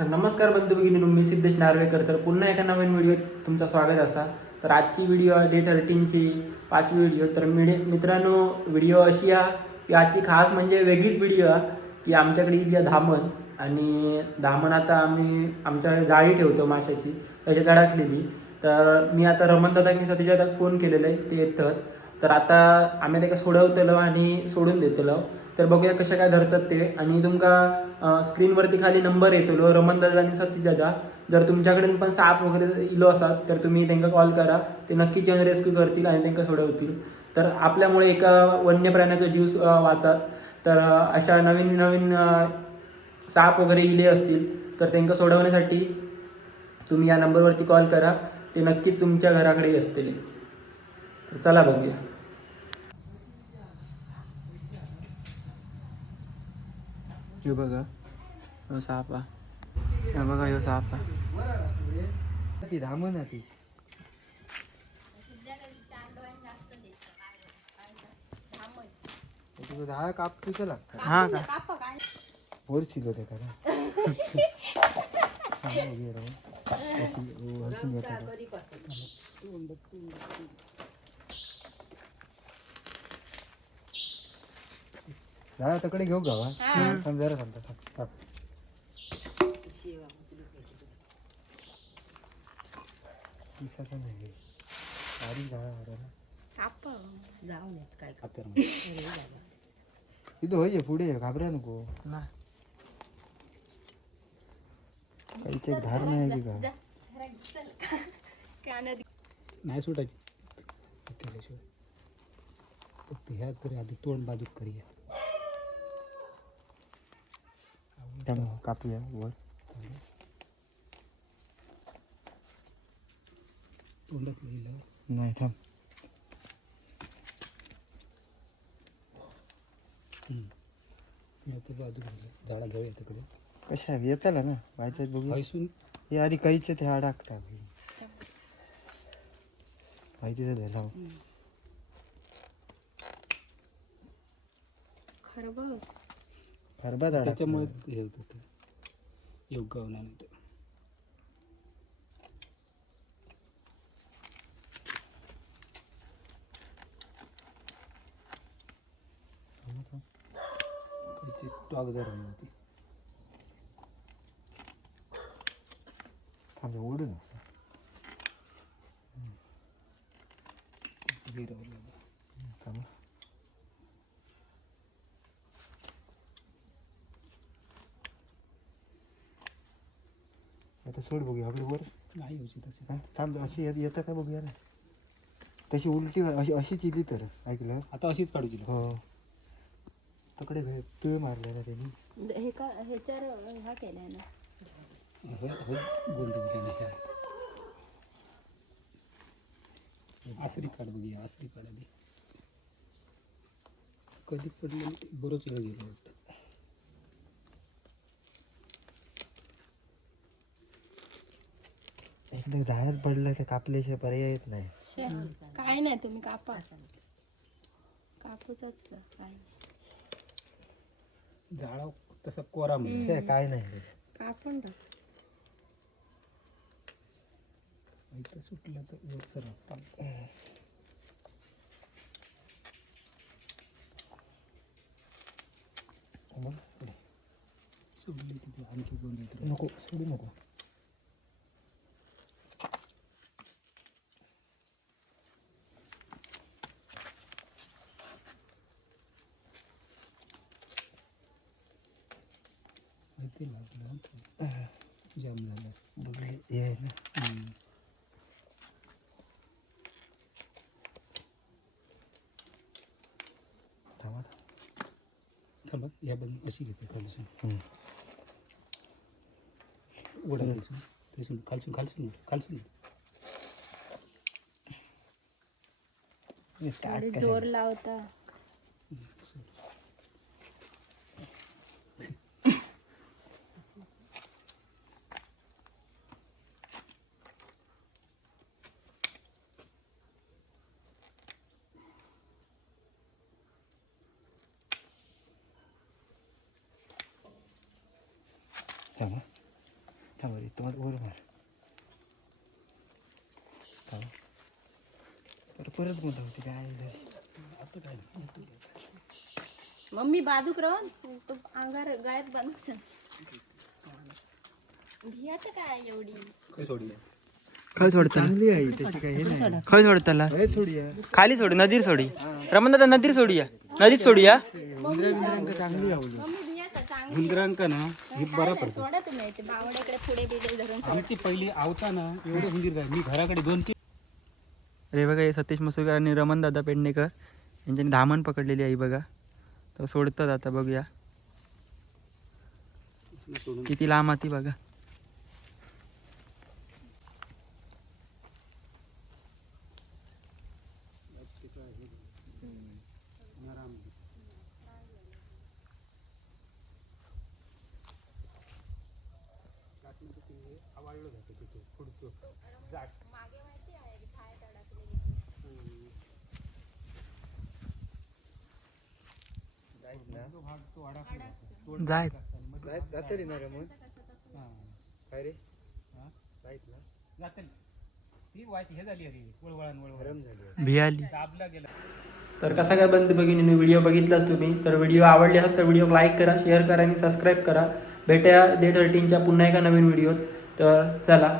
तर नमस्कार बंधू भगिनींनो, मी सिद्धेश नार्वेकर. तर पुन्हा एका नवीन व्हिडिओ तुमचं स्वागत असा. तर आजची व्हिडिओ डे 13ची 5वी व्हिडिओ. तर मित्रांनो, व्हिडिओ अशी आहे की आजची खास म्हणजे वेगळीच व्हिडिओ आहे की आमच्याकडे इथे आहे धामण. आणि धामण आता आम्ही आमच्या जाळी ठेवतो माशाची, त्याची अडकलेली. तर मी आता रमणदादांनी सतीच्या फोन केलेला आहे, ते येतात. तर आता आम्ही त्याला सोडवतलो आणि सोडून देतलो. तर बघूया कशा काय धरतात ते. आणि तुमका स्क्रीनवरती खाली नंबर येतो रमणदादा आणि सतीशदादा. जर तुमच्याकडे पण साप वगैरे इलो असाल तर तुम्ही त्यांना कॉल करा, ते नक्कीच येऊन रेस्क्यू करतील आणि त्यांना सोडवतील. तर आपल्यामुळे एका वन्य प्राण्याचा जीव वाचतात. तर अशा नवीन नवीन साप वगैरे इले असतील तर त्यांना सोडवण्यासाठी तुम्ही या नंबरवरती कॉल करा, ते नक्कीच तुमच्या घराकडे असतील. तर चला बघूया. हे बघा, ह्यो साप हा. हे बघा, ह्यो साप हा. ती धामण आहे ती. तुझं दहा कापतीचं लागतं. हा का? वर शिलो ते करा. दादा तकडे घेऊ गावा जरा सांगता. दिसाचं नाही सारी झाडा जाऊन येत काय तिथं होय पुढे घाबरा नको. नाही. काहीच एक धार नाही की काय नाही सुटायची केल्याशिवाय. फक्त ह्या तरी आधी तोंड बाजूक करूया. त्यामुळं कापूया वर. तोंडात लिहिलं नाही थांब. आता बाजूक झाडा घेऊया तिकडे. कशा येताला ना व्हायचं बघू. हैसून हे आधी काहीच ते अडकता माहितीच झाला. खरबा झाड त्याच्यामुळे हे होतं ते योग्य होणार नाही. काहीची टॉक धरून होती. थांब ओढून थांब. आता सोड बघूया आपली वर. नाही होती तसे. हा थांब अशी येतं काय बघूया ना. तशी उलटी अशीच इली तर ऐकलं. आता अशीच काढूची. हो तकडे पिळ मारले ना त्यांनी. हे का ह्याच्यावर हा केलाय ना. आसरी काढ बघूया. आसरी काढ आधी. कधी पडलं बरोच वेळ गेलो वाटतं. एकदा झाड पडलं तर कापल्याशिवाय पर्याय येत नाही. काय नाही तुम्ही कापा कापूचाच का काय झाडा तसा कोरा म्हणजे ते काय नाही. कापून टाक. इथं सुटलं तर वर सरकता. सोडली तिथे आणखी 2 लिटर. नको सोडू नको. माहिती लागलं जाम झालं. बघले हे आहे ना. थांबा थांबा या बघ अशी घेते खालसून. ओढा खालसून खालसून खालसून खालसून खालसून. थोडी जोर लावता. थांबा. थांब रे तोंड वर मार थांब. परत मोठा होती काय मम्मी बाजूक राहून तो अंगार गळ्यात बांधून भियाचं काय एवढी खय सोडता चांगली आहे त्याची काय हे नाही खय सोडताला हे सोडूया खाली सोड नदीर सोडी रमण दादा नदीर सोडूया नदीत सोडूया उंदरा चांगली आवडली मम्मी भियाचं चांगली हुंदरांका ना हे बरा पडतं. सोडा तुम्ही ते बावड्याकडे पुढे बिले धरून सोडा. आमची पहिली आवताना एवढं हुंदीर काय मी घराकडे 2-3 अरे बघा हे सतीश मसुरकर आणि रमण दादा पेडणेकर यांच्यानी धामण पकडलेली आहे बघा तर सोडतात आता बघूया किती लांब आती बघा जाय जाते रे ना रमण काय रे जायत ना जातील ती व्हायची हे झाली अरे वळवळण गरम झाली भियाली दाबला गेला. तर कसा काय बंद भगिनीने व्हिडिओ बघितलाच तुम्ही तर व्हिडिओ आवडले असेल तर व्हिडिओ लाईक करा शेअर करा आणि सबस्क्राईब करा भेटूया डे 13च्या पुन्हा एका नवीन व्हिडिओत तर चला